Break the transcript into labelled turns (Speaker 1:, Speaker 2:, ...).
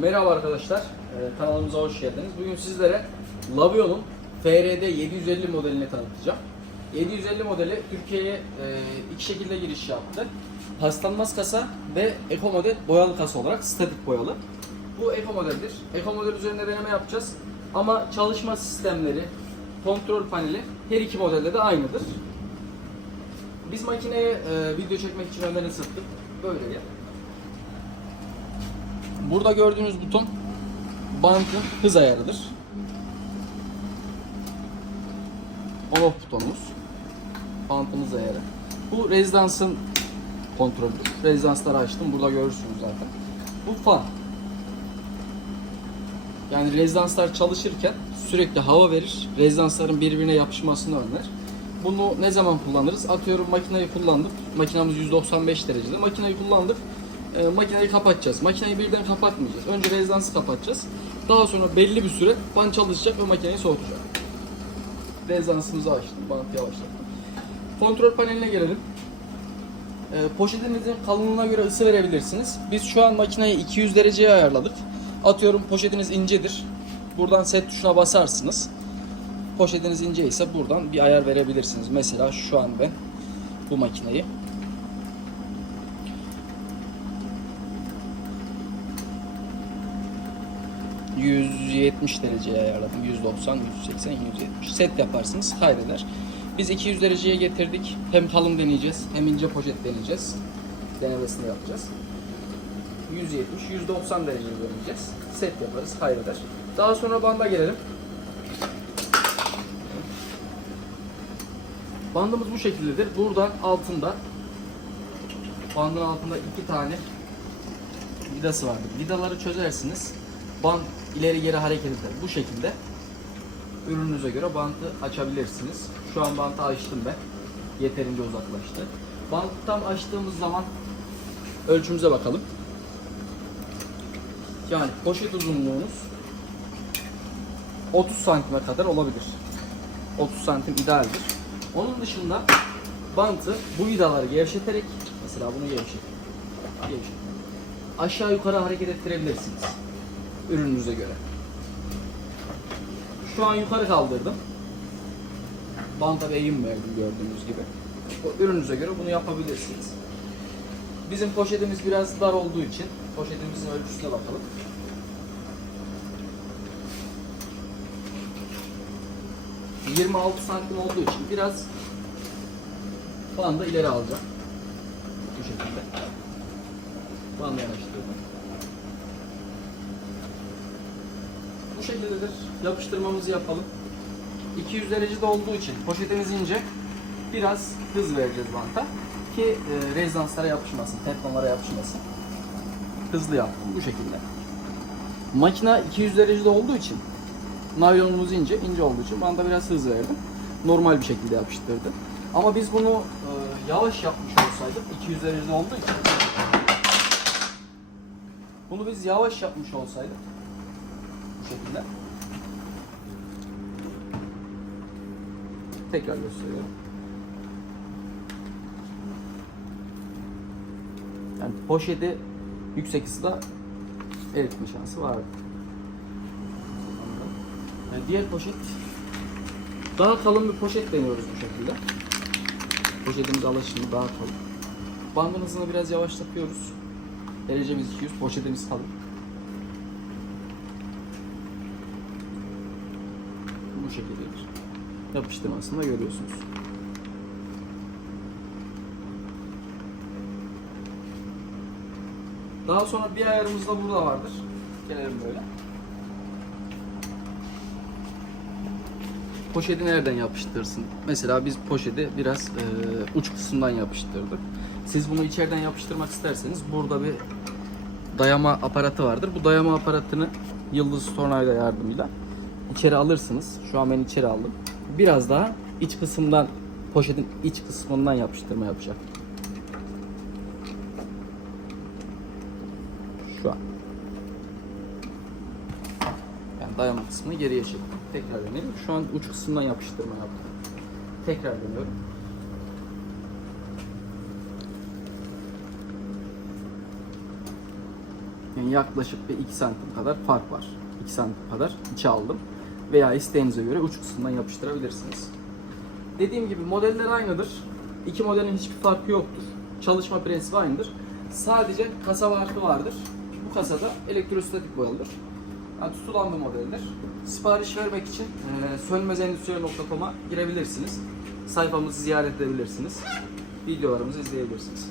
Speaker 1: Merhaba arkadaşlar, Ee, kanalımıza hoş geldiniz. Bugün sizlere Lavio'nun FRD 750 modelini tanıtacağım. 750 modeli Türkiye'ye e, iki şekilde giriş yaptı. Paslanmaz kasa ve Eco model boyalı kasa olarak statik boyalı. Bu Eco modeldir. Eco model üzerinde deneme yapacağız. Ama çalışma sistemleri, kontrol paneli her iki modelde de aynıdır. Biz makineye e, video çekmek için önden ısıttık. Böyle gel. Burada gördüğünüz buton bantın hız ayarıdır. On off butonumuz. Bantın hız ayarı. Bu rezidansın kontrolüdür. Rezidansları açtım. Burada görürsünüz zaten. Bu fan. Yani rezidanslar çalışırken sürekli hava verir. Rezidansların birbirine yapışmasını önler. Bunu ne zaman kullanırız? Atıyorum makineyi kullandık. Makinamız 195 derecede. Makineyi kullandık. E, makineyi kapatacağız. Makineyi birden kapatmayacağız. Önce rezidansı kapatacağız. Daha sonra belli bir süre fan çalışacak ve makineyi soğutacak. Rezidansımızı açtım. Bantı yavaşlattım. Kontrol paneline gelelim. E, poşetinizin kalınlığına göre ısı verebilirsiniz. Biz şu an makineyi 200 dereceye ayarladık. Atıyorum poşetiniz incedir. Buradan set tuşuna basarsınız. Poşetiniz ince ise buradan bir ayar verebilirsiniz. Mesela şu an ben bu makineyi ...170 dereceye ayarladım. 190, 180, 170. Set yaparsınız, kaydeder. Biz 200 dereceye getirdik. Hem kalın deneyeceğiz, hem ince poşet deneyeceğiz. Denemesini yapacağız. 170, 190 dereceye deneyeceğiz. Set yaparız, kaydeder. Daha sonra banda gelelim. Bandımız bu şekildedir. Buradan altında bandın altında iki tane vidası vardır. Vidaları çözersiniz. Band ileri geri hareket eder. Bu şekilde ürününüze göre bantı açabilirsiniz. Şu an bantı açtım ben. Yeterince uzaklaştı. Bantı tam açtığımız zaman ölçümüze bakalım. Yani poşet uzunluğunuz 30 santime kadar olabilir. 30 santim idealdir. Onun dışında bantı bu vidaları gevşeterek mesela bunu gevşet. Gevşet. Aşağı yukarı hareket ettirebilirsiniz. Ürününüze göre. Şu an yukarı kaldırdım. Banta eğim verdim gördüğünüz gibi. O ürününüze göre bunu yapabilirsiniz. Bizim poşetimiz biraz dar olduğu için poşetimizin ölçüsüne bakalım. ...26 santim olduğu için biraz... ...bandı ileri alacağım. Bu şekilde. Bandı yanaştırdım. Şekildedir. Yapıştırmamızı yapalım. 200 derecede olduğu için poşetimiz ince. Biraz hız vereceğiz banta ki e, rezidanslara yapışmasın, teflonlara yapışmasın. Hızlı yaptım bu şekilde. Makina 200 derecede olduğu için naylonumuz ince, ince olduğu için banda biraz hız verdim. Normal bir şekilde yapıştırdım. Ama biz bunu e, yavaş yapmış olsaydık 200 derecede olduğu için bunu biz yavaş yapmış olsaydık şekilde tekrar gösteriyorum. Yani poşeti yüksek ısıda eritme şansı vardı. Yani diğer poşet daha kalın bir poşet deniyoruz bu şekilde. Poşetimiz alaşımı daha kalın. Bandın hızını biraz yavaşlatıyoruz. Derecemiz 200, poşetimiz kalın. Bu şekildedir. Yapıştırmasını da görüyorsunuz. Daha sonra bir ayarımız da burada vardır. Gelelim böyle. Poşeti nereden yapıştırsın? Mesela biz poşeti biraz e, uç kısmından yapıştırdık. Siz bunu içeriden yapıştırmak isterseniz burada bir dayama aparatı vardır. Bu dayama aparatını yıldız tornavida yardımıyla içeri alırsınız. Şu an ben içeri aldım. Biraz daha iç kısımdan poşetin iç kısmından yapıştırma yapacak. Şu an. Yani dayama kısmını geriye çektim. Tekrar deneyelim. Şu an uç kısmından yapıştırma yaptım. Tekrar deniyorum. Yani yaklaşık bir 2 santim kadar fark var. 2 santim kadar içe aldım. Veya isteğinize göre uç kısmından yapıştırabilirsiniz. Dediğim gibi modeller aynıdır. İki modelin hiçbir farkı yoktur. Çalışma prensibi aynıdır. Sadece kasa farkı vardır. Bu kasada elektrostatik boyalıdır. Yani tutulan bir modeldir. Sipariş vermek için e, sönmezendüstriye.com'a girebilirsiniz. Sayfamızı ziyaret edebilirsiniz. Videolarımızı izleyebilirsiniz.